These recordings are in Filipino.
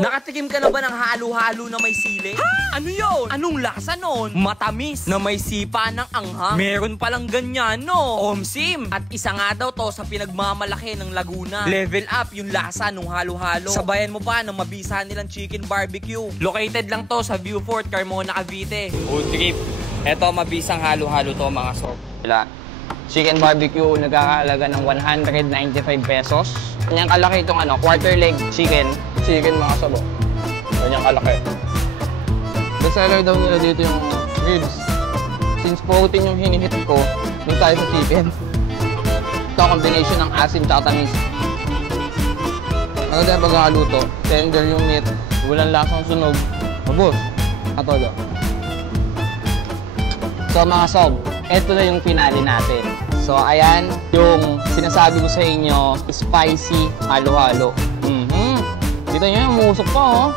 Nakatikim ka na ba ng halo-halo na may sili? Ha? Ano yun? Anong lasa nun? Matamis na may sipa ng anghang. Meron palang ganyan, no? Omsim. At isa nga daw to sa pinagmamalaki ng Laguna. Level up yung lasa nung halo-halo. Sabayan mo pa ng mabisa nilang chicken barbecue. Located lang to sa Viewfort, Carmona, Cavite. Food trip. Eto, mabisang halo-halo to mga sob. Chicken barbecue, nagkakalaga ng 195 pesos. Kanyang kalaki itong quarter leg chicken. Chicken mga sob. Kanyang kalaki. Best seller daw nila dito yung ribs. Since protein yung hinihit ko, dito tayo sa chicken. Ito combination ng asin at tamis. Maganda yung pagkakaluto. Tender yung meat. Walang lasang sunog. Mabos. Atodo. So mga sob, ito na yung finale natin. So ayan, yung sinasabi ko sa inyo, spicy halo-halo. Dito nyo yung musok pa, oh.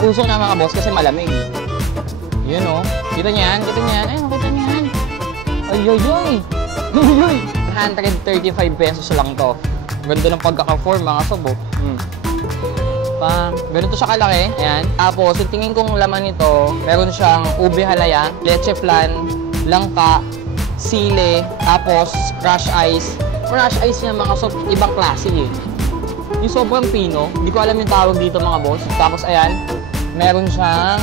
Usok na mga boss kasi malamig. Yun, oh. Kita nyo yan? Kita nyo yan? Ayun, kita nyo yan. Ay. 135 pesos lang to. Ganda ng pagkaka-form, mga sob, oh. Ganito siya kalaki. Ayan. Tapos, yung tingin kong laman nito, meron siyang ube halaya, leche flan, langka, sile, tapos crush ice. Crush ice niya mga sob, ibang klase eh. Yung sobrang pino, hindi ko alam yung tawag dito mga boss. Tapos ayan, meron siyang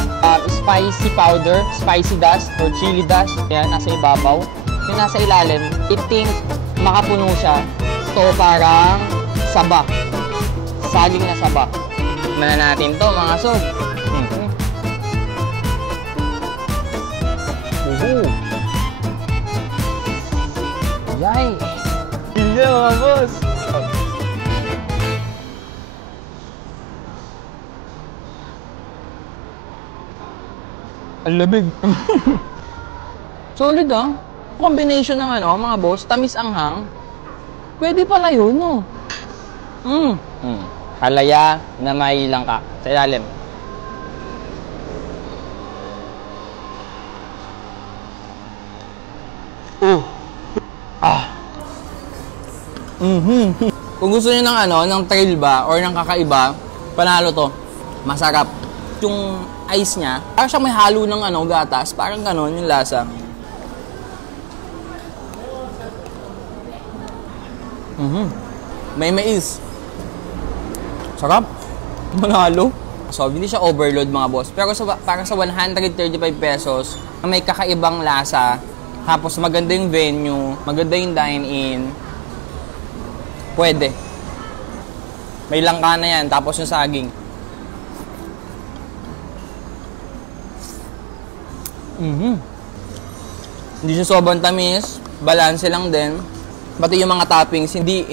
spicy powder, spicy dust or chili dust. Ayan, nasa ibabaw. Yung nasa ilalim, I think makapuno siya. So parang saba. Saging na saba. Tignan natin to mga sob. Yay! Hindi mga boss! Ang labig! Solid ah! Combination ng mga boss, tamis anghang. Pwede pala yun, no? Halaya na may langka sa ilalim. Kung gusto niyo ng trail ba or ng kakaiba, panalo to. Masarap. Yung ice niya, parang siyang may halo ng gatas, parang ganon yung lasa. May mais. Sarap. Manalo. So, hindi siya overload mga boss. Pero para sa 135 pesos, may kakaibang lasa, tapos maganda yung venue, maganda yung dine-in, pwede. May langka na yan, tapos yung saging. Hindi siya sobrang tamis, balanse lang din. Pati yung mga toppings, hindi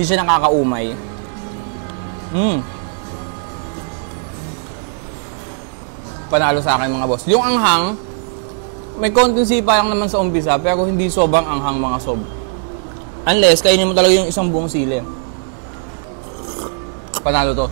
siya nakakaumay. Panalo sa akin mga boss. Yung anghang, may konting sipa lang naman sa umpisa, pero hindi sobrang anghang mga sob. Unless, kainin mo talaga yung isang buong sili. Panalo to.